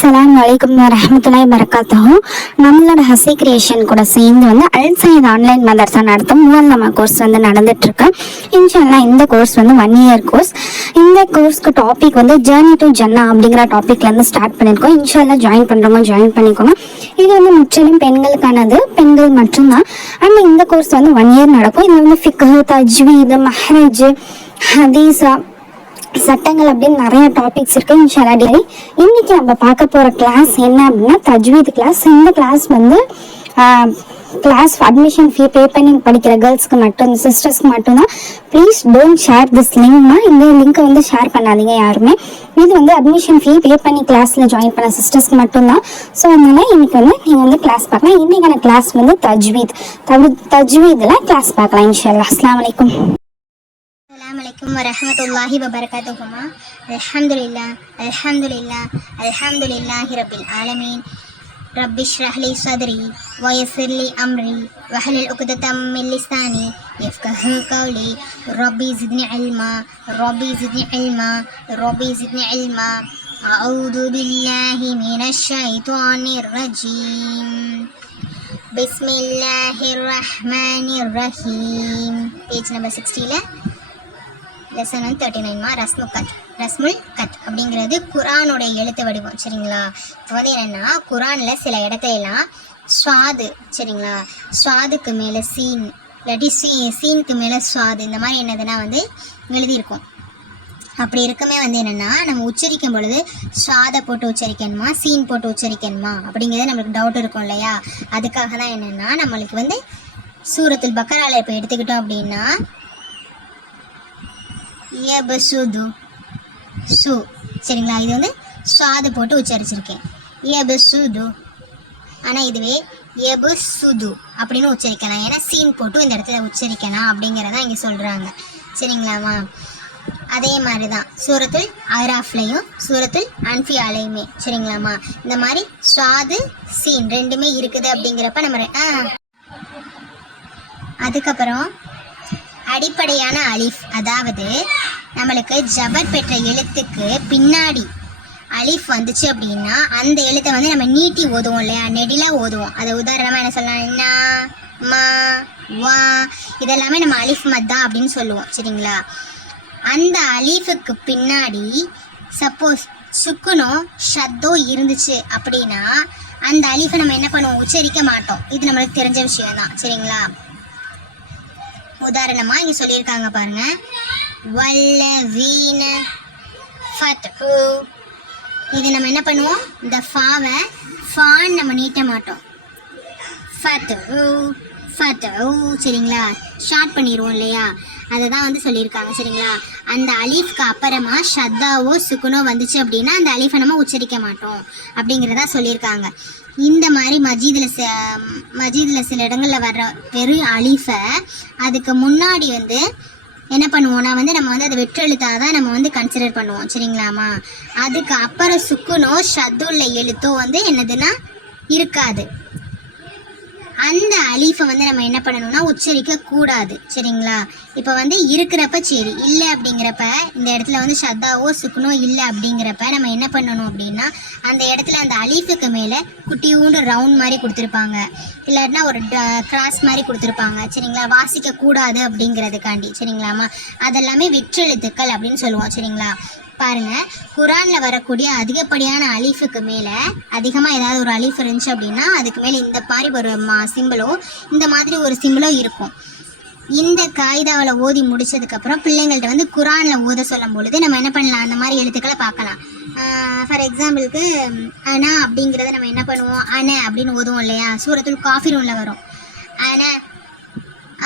அஸ்லாம் வலைக்கம் வரமத்துலாய் வரகாத்துஹு நம்மளோட ஹசி கிரியேஷன் கூட சேர்ந்து வந்து அல் ஆன்லைன் மதர்சா நடத்தும். முதல் நம்ம கோர்ஸ் வந்து நடந்துட்டு இருக்கு. இன்ஷால்லா இந்த கோர்ஸ் வந்து ஒன் இயர் கோர்ஸ் இந்த கோர்ஸ்க்கு டாபிக் வந்து ஜேர்னி டு ஜன்னா அப்படிங்கிற டாபிக்ல இருந்து ஸ்டார்ட் பண்ணியிருக்கோம் இன்ஷால்லா ஜாயின் பண்றவங்க ஜாயின் பண்ணிக்கோங்க. இது வந்து முற்றிலும் பெண்களுக்கானது. பெண்கள் மட்டும்தான். அண்ட் இந்த கோர்ஸ் வந்து ஒன் இயர் நடக்கும். இது வந்து ஃபிக்ஹு தஜ்வீது மஹரஜ் ஹதீஸா சட்டங்கள் அப்படின்னு நிறைய டாபிக்ஸ் இருக்கு இன்ஷாலா டெய்லி இன்னைக்கு நம்ம பார்க்க போற கிளாஸ் என்ன அப்படின்னா தஜ்வீத் கிளாஸ் இந்த கிளாஸ் வந்து கிளாஸ் அட்மிஷன் ஃபீ பே பண்ணி படிக்கிற கேர்ள்ஸ்க்கு மட்டும் சிஸ்டர்ஸ்க்கு மட்டும்தான். ப்ளீஸ் டோன்ட் ஷேர் திஸ் லிங்க்னா இந்த லிங்க்கை வந்து ஷேர் பண்ணாதீங்க யாருமே. இது வந்து அட்மிஷன் ஃபீ பே பண்ணி கிளாஸில் ஜாயின் பண்ண சிஸ்டர்ஸ்க்கு மட்டும்தான். ஸோ அதனால் இன்னைக்கு வந்து நீங்கள் வந்து கிளாஸ் பார்க்கலாம். இன்றைக்கான கிளாஸ் வந்து தஜ்வீத் தவி தஜ்வீதில் கிளாஸ் பார்க்கலாம் இன்ஷா அல்லா அஸ்லாம் வலைக்கும். عليكم ورحمة الله وبركاته. الحمد لله الحمد لله الحمد لله رب العالمين. رب اشرح لي صدري ويسر لي أمري. واحلل عقدة من لساني يفقه قولي. ربي زدني علما ربي زدني علما ربي زدني علما. أعوذ بالله من الشيطان الرجيم. بسم الله الرحمن الرحيم. Page number 60 ல லெசன் வந்து தேர்ட்டி நைன்மா ரஸ்மு கத். ரஸ்முல் கத் அப்படிங்கிறது குரானுடைய எழுத்து வடிவம் சரிங்களா? இப்போ வந்து என்னென்னா குரானில் சில இடத்தையெல்லாம் ஸ்வாது சரிங்களா? ஸ்வாதுக்கு மேலே சீன் இல்லாட்டி சீ சீனுக்கு மேலே சுவாது இந்த மாதிரி என்னதுன்னா வந்து எழுதியிருக்கும். அப்படி இருக்கமே வந்து என்னென்னா நம்ம உச்சரிக்கும் பொழுது சுவாதை போட்டு உச்சரிக்கணுமா சீன் போட்டு உச்சரிக்கணுமா அப்படிங்கிறது நம்மளுக்கு டவுட் இருக்கும் இல்லையா? அதுக்காக தான் என்னென்னா நம்மளுக்கு வந்து சூரத்தில் பக்கரால இப்போ எடுத்துக்கிட்டோம் அப்படின்னா எபசுது சு சரிங்களா? இது வந்து சுவாது போட்டு உச்சரிச்சிருக்கேன். எபசுது ஆனால் இதுவே எபுசுது அப்படின்னு உச்சரிக்கலாம். ஏன்னா சீன் போட்டு இந்த இடத்துல உச்சரிக்கலாம் அப்படிங்கிறத இங்கே சொல்கிறாங்க சரிங்களாமா அதே மாதிரி தான் சூரத்துல் அராஃப்லையும் சூரத்துல் அன்ஃபியாலையுமே சரிங்களாமா இந்த மாதிரி சுவாது சீன் ரெண்டுமே இருக்குது அப்படிங்கிறப்ப நம்ம அதுக்கப்புறம் அடிப்படையான அலிஃப். அதாவது நம்மளுக்கு ஜபர் பெற்ற எழுத்துக்கு பின்னாடி அலிஃப் வந்துச்சு அப்படின்னா அந்த எழுத்தை வந்து நம்ம நீட்டி ஓதுவோம் இல்லையா? நெடிலா ஓதுவோம். அதை உதாரணமாக என்ன சொல்லலாம்? மா வா. இதெல்லாமே நம்ம அலிஃப் மத்தா அப்படின்னு சொல்லுவோம். சரிங்களா? அந்த அலீஃபுக்கு பின்னாடி சப்போஸ் சுக்குனோ ஷத்தோ இருந்துச்சு அப்படின்னா அந்த அலீஃபை நம்ம என்ன பண்ணுவோம்? உச்சரிக்க மாட்டோம். இது நம்மளுக்கு தெரிஞ்ச விஷயம் தான் சரிங்களா? உதாரணமா இங்க சொல்லியிருக்காங்க பாருங்க. வல்லவீன ஃபத்ஹு. இது நம்ம என்ன பண்ணுவோம்? இந்த ஃபாவை ஃபான் நம்ம நீட்ட மாட்டோம். ஃபத்ஹு ஃபத்ஹு சரிங்களா? ஷார்ட் பண்ணிடுவோம் இல்லையா? அதை தான் வந்து சொல்லியிருக்காங்க சரிங்களா? அந்த அலீஃப்க்கு அப்புறமா ஷத்தாவோ சுக்குனோ வந்துச்சு அப்படின்னா அந்த அலீஃபை நம்ம உச்சரிக்க மாட்டோம் அப்படிங்கிறதா சொல்லியிருக்காங்க. இந்த மாதிரி மஜீதில் ச மஜீதில் சில இடங்களில் வர்ற வெறும் அலீஃபை அதுக்கு முன்னாடி வந்து என்ன பண்ணுவோம்னா வந்து நம்ம வந்து அதை வெற்றெழுத்தாக தான் நம்ம வந்து கன்சிடர் பண்ணுவோம். சரிங்களாமா அதுக்கு அப்புறம் சுக்குனோ ஷத்துள்ள எழுத்தோ வந்து என்னதுன்னா இருக்காது. அந்த அலீஃபை வந்து நம்ம என்ன பண்ணணும்னா உச்சரிக்க கூடாது. சரிங்களா? இப்போ வந்து இருக்கிறப்ப சரி இல்லை அப்படிங்கிறப்ப இந்த இடத்துல வந்து ஷத்தாவோ சுக்குனோ இல்லை அப்படிங்கிறப்ப நம்ம என்ன பண்ணணும் அப்படின்னா அந்த இடத்துல அந்த அலீஃபுக்கு மேலே குட்டியூண்டு ரவுண்ட் மாதிரி கொடுத்துருப்பாங்க. இல்லாட்டினா ஒரு கிராஸ் மாதிரி கொடுத்துருப்பாங்க. சரிங்களா? வாசிக்க கூடாது அப்படிங்கிறதுக்காண்டி. சரிங்களாமா அதெல்லாமே வெற்றெழுத்துக்கள் அப்படின்னு சொல்லுவோம். சரிங்களா? பாருங்க. குரான்ல வரக்கூடிய அதிகப்படியான அலீஃபுக்கு மேல அதிகமா ஏதாவது ஒரு அலீஃப் இருந்துச்சு அப்படின்னா அதுக்கு மேல இந்த மாதிரி ஒரு சிம்பிளோ இந்த மாதிரி ஒரு சிம்பிளோ இருக்கும். இந்த காகிதாவில் ஓதி முடிச்சதுக்கப்புறம் பிள்ளைங்கள்ட்ட வந்து குரானில் ஓத சொல்லும் பொழுது நம்ம என்ன பண்ணலாம்? அந்த மாதிரி எழுத்துக்களை பார்க்கலாம். ஃபார் எக்ஸாம்பிளுக்கு அனா அப்படிங்கிறத நம்ம என்ன பண்ணுவோம்? அன அப்படின்னு ஓதுவோம் இல்லையா? சூரத்துள் காஃபி ரூமில் வரும். அன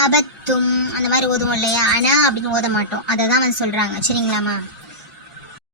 அபத்தும் அந்த மாதிரி ஓதுவோம் இல்லையா? அனா அப்படின்னு ஓத மாட்டோம். அதை தான் வந்து சொல்கிறாங்க சரிங்களாம்மா